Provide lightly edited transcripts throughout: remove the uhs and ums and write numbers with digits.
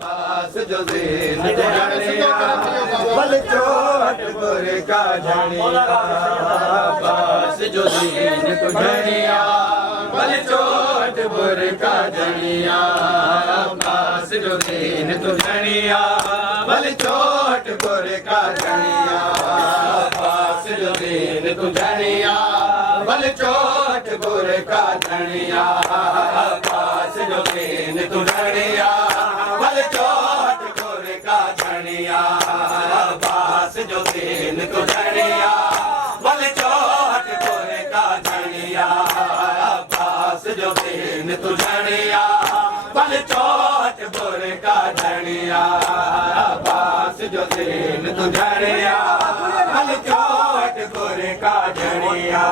पास जो दीन तुझणिया बल चोट पुर का झणिया पास जो दीन तुझणिया बल चोट पुर का झणिया पास जो दीन तुझणिया बल चोट पुर का झणिया पास जो दीन तुझणिया बल चोट पुर का झणिया पास जो दीन तुझणिया बल चोट पुर का झणिया पास जो दीन तुझणिया बल चोट पुर का झणिया पास जो दीन तुझणिया बल चोट पुर का झणिया पास जो दीन तुझणिया बल चोट पुर का झणिया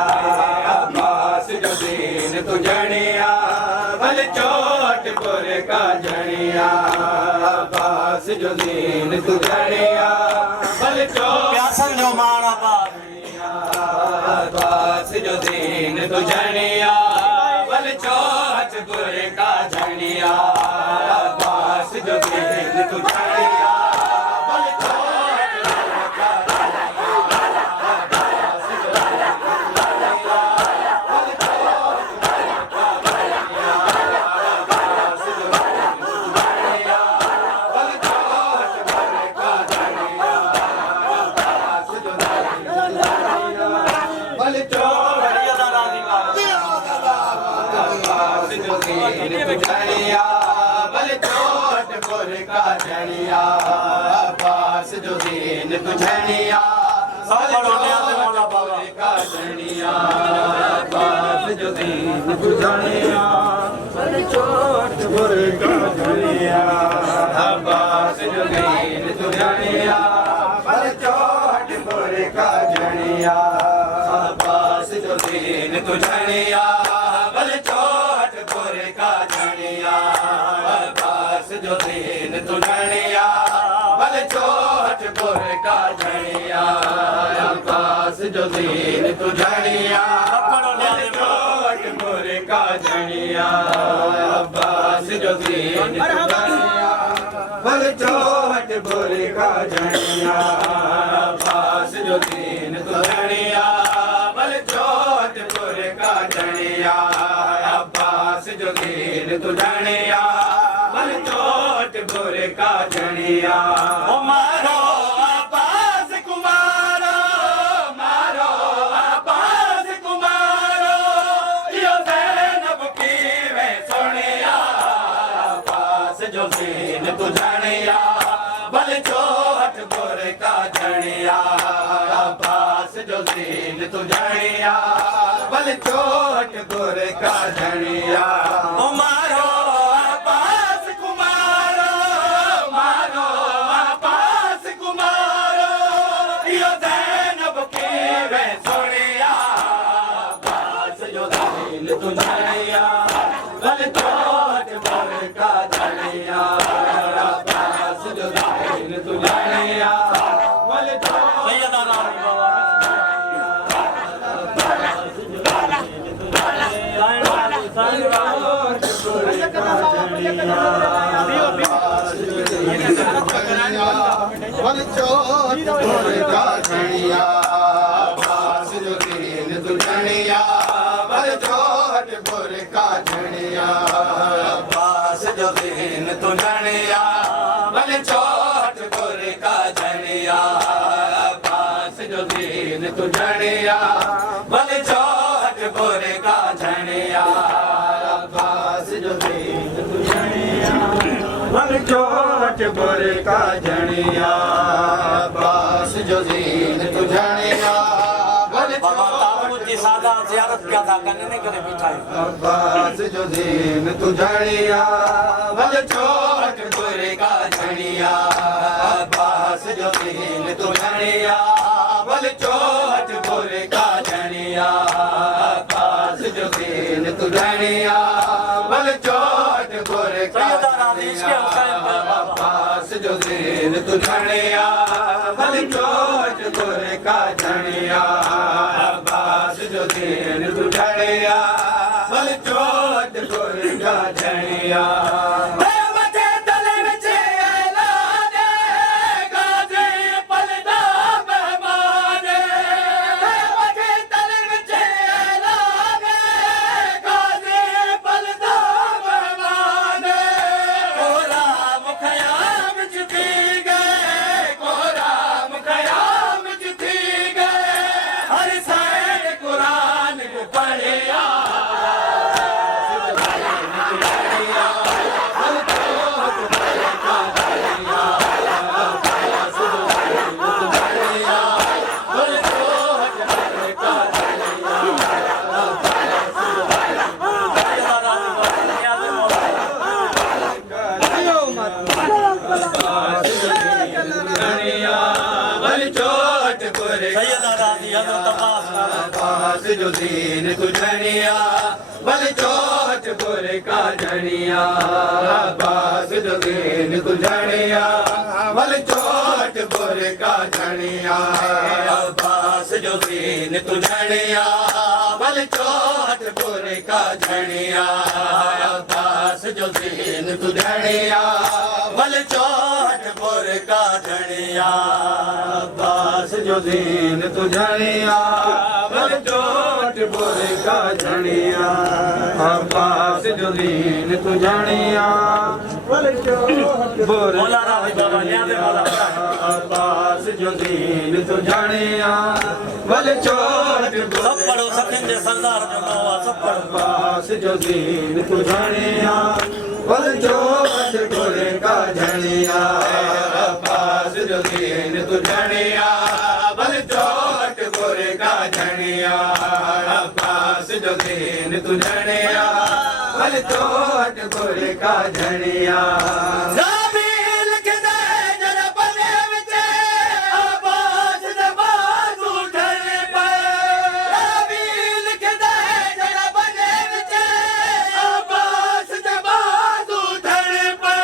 पास जो दीन तुझणिया बल चोट पुर का झणिया पास जो दीन तुझणिया बल चोट प्यासन जो माना पास जो दीन तुझणिया बल चोट पुर का झणिया पास जो दीन तुझणिया बल चोट पुर का तुझणिया बल चोट पुर का झणिया पास जो दीन तुझणिया बल चोट का झणिया पास जो दीन तुझणिया बल चोट पुर का झणिया पास जो दीन तुझणिया बल चोट पुर का झणिया पास जो दीन तुझणिया बल चोट पुर का झणिया पास जो दीन तुझणिया बल चोट पुर का झणिया पास जो दीन तुझणिया बल चोट पुर का झणिया पास जो दीन तुझणिया बल चोट पुर का झणिया पास जो दीन तुझणिया बल चोट पुर का झणिया पास जो दीन तुझणिया बल चोट पुर का झणिया ओ मारो आपास कुमारो मारो आपास कुमारो यो ज़ैनब की वे सोनिया पास जो दीन तुझणिया बल चोट पुर का झणिया पास जो दीन तुझणिया बल चोट पुर का झणिया ओ मारो आपास कुमारो मारो आपास कुमारो यो ज़ैनब की वे सोनिया पास जो दीन तुझणिया बल चोट पुर का झणिया पास जो दीन तुझणिया बल चोट सैयदा रानी बल चोट पुर का झणिया पास जो दीन तुझणिया बल चोट पुर का झणिया पास जो दीन तुझणिया बल चोट पुर का झणिया पास जो दीन तुझणिया बल चोट पुर का झणिया पास जो दीन तुझणिया बल चोट पुर का झणिया पास जो दीन तुझणिया बल बाबा ताबूत की सादा ज़ियारत क्या था करने करे बिठाई पास जो दीन तुझणिया बल चोट पुर का झणिया पास जो दीन तुझणिया बल चोट पुर का झणिया पास जो दीन तुझणिया बल चोट पुर का झणिया पास जो दीन तुझणिया बल चोट पुर का झणिया पास जो दीन तुझणिया बल चोट पुर का झणिया पढ़िया भल चोट बोरे का झड़िया अब्बास जो दीन तू झड़िया भल चोट बोरे का झड़िया अब्बास जो अब्बास जो दीन तू झड़िया भल चोट बोरे का झड़िया अब्बास जो दीन तू झड़िया भल चोट बोरे का झड़िया अब्बास जो दीन तू झड़िया भल चोट बोरे का झड़िया अब्बास जो दीन तू झड़िया भल चोट बोरे का झड़िया अब्बास जो दीन तू झड़िया भल चोट बोरे का झड़िया अब्बास जो दीन तू झड़िया भल चोट बोरे बोला ना भाई बाबा न्याय बोला अब्बास जो दीन तू झड़िया भल चोट सब पढ़ो सखिन जे सरदार जो नवा सब पढ़ो अब्बास जो दीन तू झड़िया भल चोट बोरे का झड़िया अब्बास जो दीन तू झड़िया भल चोट बोरे का झड़िया अब्बास जो दीन तू झड़िया भल चोट बोरे का झड़िया ज़मीन के दे जरा बने विचे अब्बास दे बाजू ढल पे ज़मीन के दे जरा बने विचे अब्बास दे बाजू ढल पे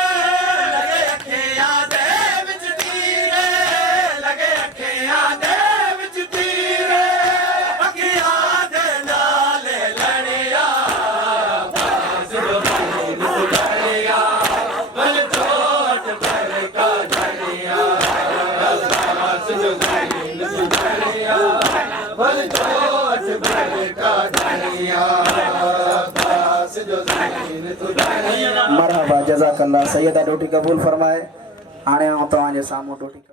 लगे अखियां दे विच तीरे लगे अखियां दे विच तीरे अखियां दे नाले लड़िया अब्बास जो दीन तू झड़िया भल चोट बोरे का झड़िया अब्बास जो दीन तू झड़िया भल चोट बोरे का झड़िया अब्बास जो दीन तू झड़िया मरहबा जज़ाकल्ला सैयदा डोटी कबूल फरमाए हाणे आउं तव्हांजे साम्हूं डोटी